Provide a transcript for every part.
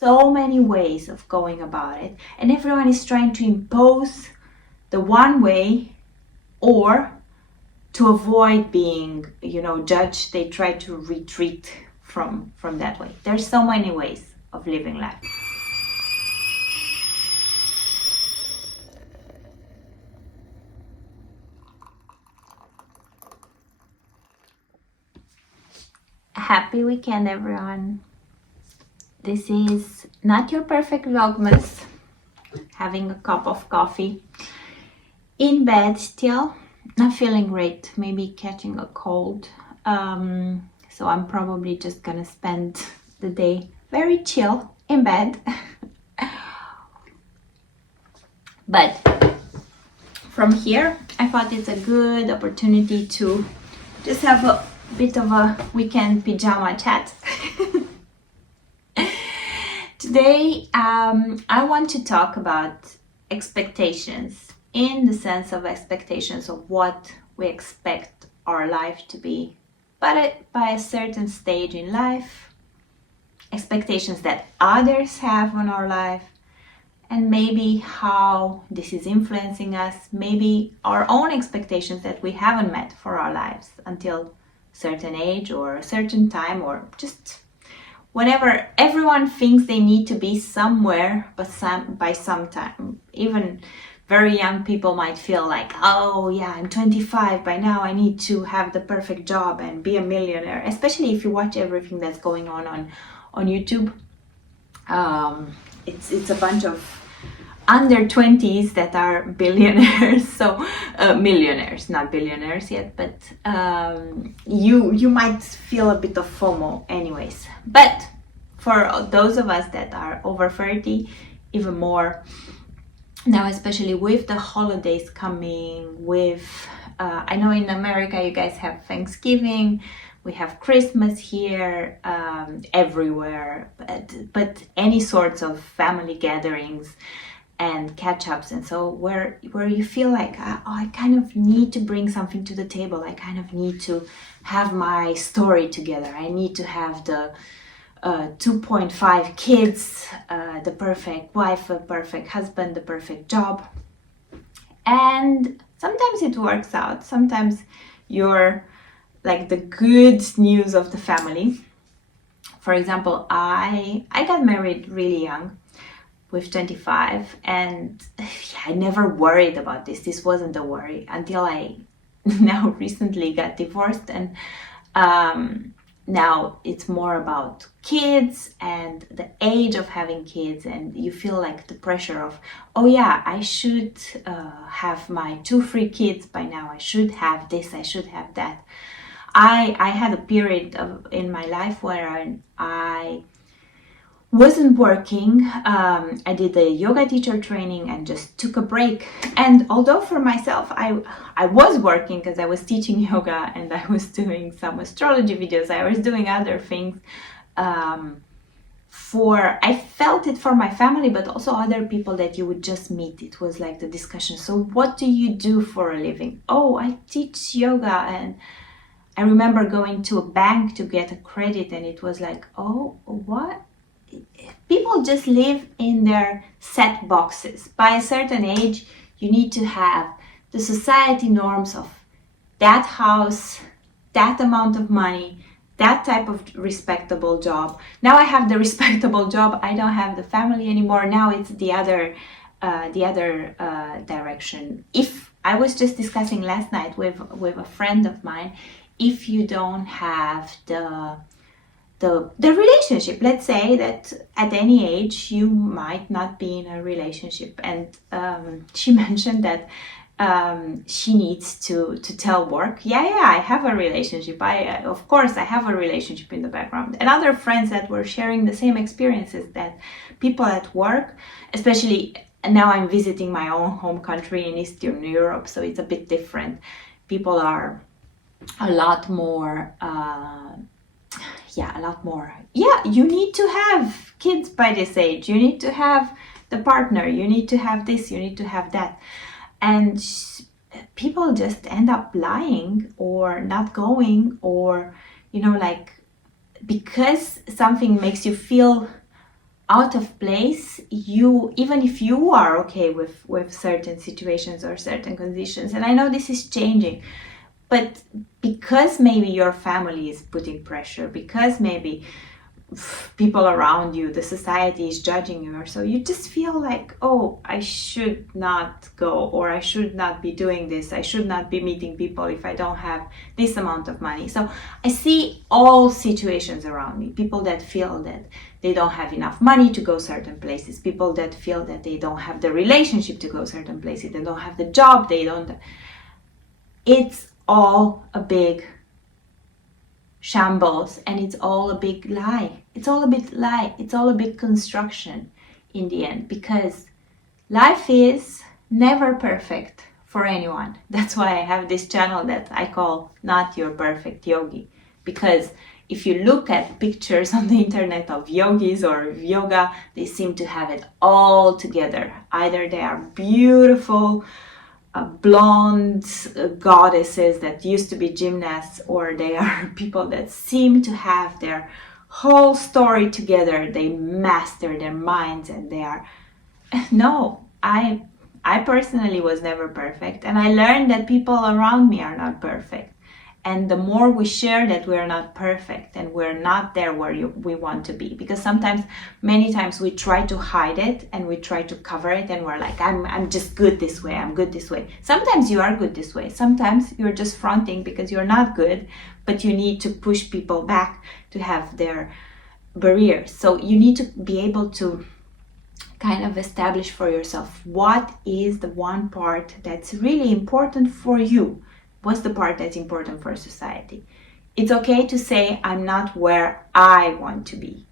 so many ways of going about it, and everyone is trying to impose the one way, or to avoid being, judged, they try to retreat from that way. There's so many ways of living life. Happy weekend, everyone. This is not your perfect Vlogmas. Having a cup of coffee. In bed still. Not feeling great. Maybe catching a cold. So I'm probably just gonna spend the day very chill in bed. But from here, I thought it's a good opportunity to just have a bit of a weekend pajama chat. Today, I want to talk about expectations, in the sense of expectations of what we expect our life to be, but by a certain stage in life, expectations that others have on our life, and maybe how this is influencing us, maybe our own expectations that we haven't met for our lives until certain age or a certain time, or just whenever everyone thinks they need to be somewhere, but by some time. Even very young people might feel like, oh yeah, I'm 25, by now I need to have the perfect job and be a millionaire, especially if you watch everything that's going on YouTube. It's a bunch of under 20s that are billionaires, so millionaires, not billionaires yet, but you might feel a bit of FOMO anyways. But for those of us that are over 30, even more now, especially with the holidays coming, with I know in America you guys have Thanksgiving, we have Christmas here, everywhere, but any sorts of family gatherings and catch-ups, and so where you feel like, oh, I kind of need to bring something to the table, I kind of need to have my story together, I need to have the 2.5 kids, the perfect wife, the perfect husband, the perfect job. And sometimes it works out, sometimes you're like the good news of the family. For example, I got married really young, with 25, and I never worried about this. This wasn't a worry until I now recently got divorced, and now it's more about kids and the age of having kids, and you feel like the pressure of, oh yeah, I should have my 2-3 kids by now, I should have this, I should have that. I had a period in my life where I wasn't working. I did the yoga teacher training and just took a break. And although for myself, I was working because I was teaching yoga and I was doing some astrology videos, I was doing other things. I felt it for my family, but also other people that you would just meet. It was like the discussion. So what do you do for a living? Oh, I teach yoga. And I remember going to a bank to get a credit, and it was like, oh, what? People just live in their set boxes. By a certain age, you need to have the society norms of that house, that amount of money, that type of respectable job. Now I have the respectable job, I don't have the family anymore. Now it's the other direction. If I was just discussing last night with a friend of mine, if you don't have the relationship, let's say that at any age you might not be in a relationship, and she mentioned that she needs to tell work, yeah, I have a relationship, of course I have a relationship in the background. And other friends that were sharing the same experiences, that people at work, especially now I'm visiting my own home country in Eastern Europe, so it's a bit different. People are a lot more you need to have kids by this age, you need to have the partner, you need to have this, you need to have that. And people just end up lying or not going, or like because something makes you feel out of place, you, even if you are okay with certain situations or certain conditions, and I know this is changing, but because maybe your family is putting pressure, because maybe people around you, the society is judging you, or so, you just feel like, oh, I should not go, or I should not be doing this, I should not be meeting people if I don't have this amount of money. So I see all situations around me, people that feel that they don't have enough money to go certain places, people that feel that they don't have the relationship to go certain places, they don't have the job, they don't. It's all a big shambles, and it's all a big lie. It's all a big lie. It's all a big construction in the end, because life is never perfect for anyone. That's why I have this channel that I call Not Your Perfect Yogi, because if you look at pictures on the internet of yogis or yoga, they seem to have it all together. Either they are beautiful blonde goddesses that used to be gymnasts, or they are people that seem to have their whole story together. They master their minds, and they are no. I personally was never perfect, and I learned that people around me are not perfect. And the more we share that we're not perfect and we're not there where we want to be, because many times we try to hide it and we try to cover it, and we're like, I'm just good this way, I'm good this way. Sometimes you are good this way, sometimes you're just fronting because you're not good, but you need to push people back to have their barriers. So you need to be able to kind of establish for yourself what is the one part that's really important for you. What's the part that's important for society? It's okay to say, I'm not where I want to be.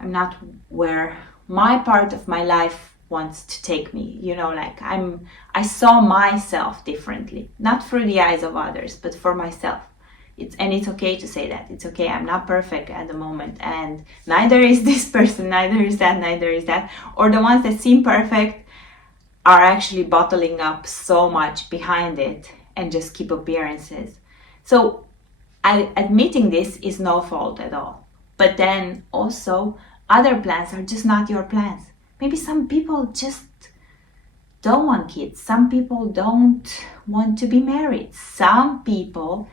I'm not where my part of my life wants to take me. You know, like I saw myself differently, not through the eyes of others, but for myself. It's okay to say that. It's okay, I'm not perfect at the moment, and neither is this person, neither is that. Or the ones that seem perfect are actually bottling up so much behind it and just keep appearances. So admitting this is no fault at all. But then also, other plans are just not your plans. Maybe some people just don't want kids. Some people don't want to be married. Some people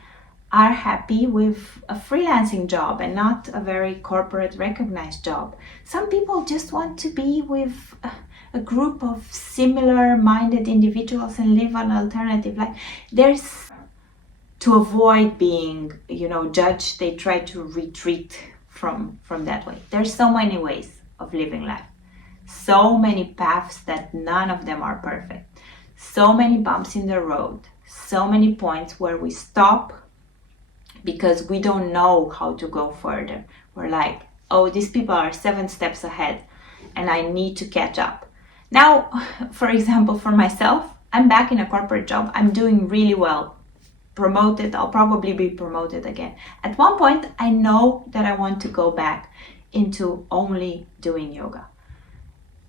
are happy with a freelancing job and not a very corporate recognized job. Some people just want to be with a group of similar minded individuals and live an alternative life. To avoid being, judged, they try to retreat from that way. There's so many ways of living life, so many paths that none of them are perfect, so many bumps in the road, so many points where we stop because we don't know how to go further. We're like, oh, these people are 7 steps ahead and I need to catch up. Now, for example, for myself, I'm back in a corporate job. I'm doing really well. Promoted, I'll probably be promoted again. At one point, I know that I want to go back into only doing yoga.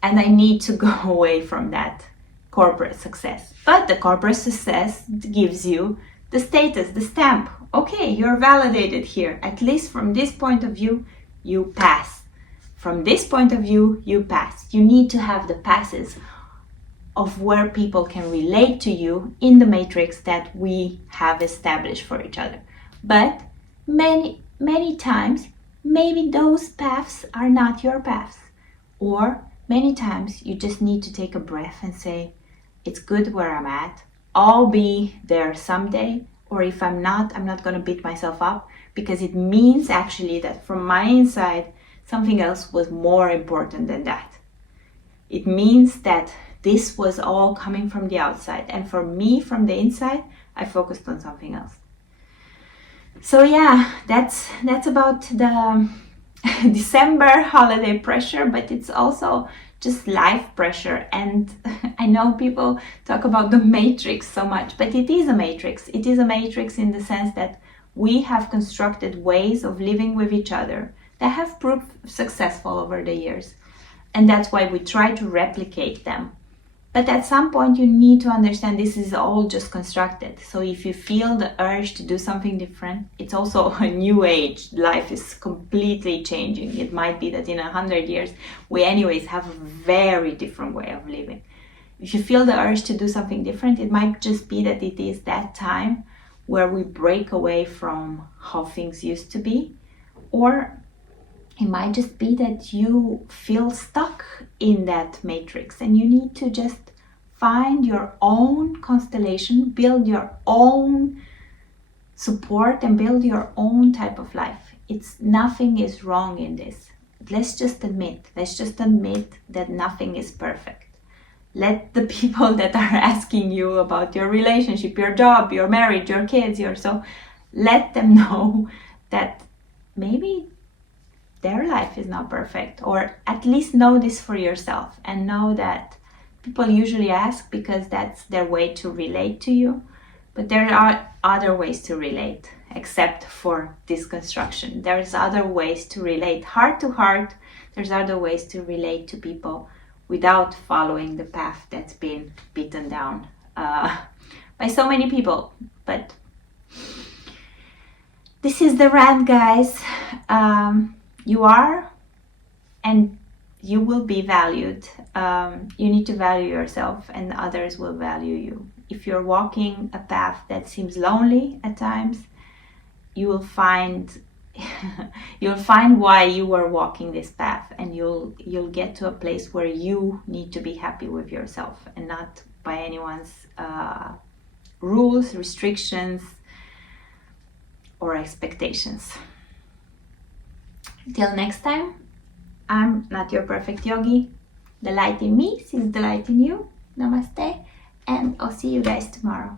And I need to go away from that corporate success. But the corporate success gives you the status, the stamp. Okay, you're validated here. At least from this point of view, you pass. From this point of view, you pass. You need to have the passes of where people can relate to you in the matrix that we have established for each other. But many, many times, maybe those paths are not your paths. Or many times you just need to take a breath and say, it's good where I'm at. I'll be there someday. Or if I'm not going to beat myself up, because it means actually that from my inside, something else was more important than that. It means that this was all coming from the outside. And for me, from the inside, I focused on something else. So yeah, that's about the December holiday pressure, but it's also just life pressure. And I know people talk about the matrix so much, but it is a matrix. It is a matrix in the sense that we have constructed ways of living with each other that have proved successful over the years. And that's why we try to replicate them But at some point you need to understand this is all just constructed. So if you feel the urge to do something different, it's also a new age. Life is completely changing. It might be that in 100 years, we anyways have a very different way of living. If you feel the urge to do something different, it might just be that it is that time where we break away from how things used to be. Or it might just be that you feel stuck in that matrix and you need to just find your own constellation, build your own support and build your own type of life. Nothing is wrong in this. Let's just admit that nothing is perfect. Let the people that are asking you about your relationship, your job, your marriage, your kids, let them know that maybe their life is not perfect, or at least know this for yourself and know that people usually ask because that's their way to relate to you, but there are other ways to relate except for this construction. There's other ways to relate heart to heart. There's other ways to relate to people without following the path that's been beaten down by so many people. But this is the rant, guys. You are and you will be valued. You need to value yourself and others will value you. If you're walking a path that seems lonely at times, you will find why you are walking this path, and you'll get to a place where you need to be happy with yourself and not by anyone's rules, restrictions, or expectations. Till next time, I'm not your perfect yogi. The light in me sees the light in you. Namaste, and I'll see you guys tomorrow.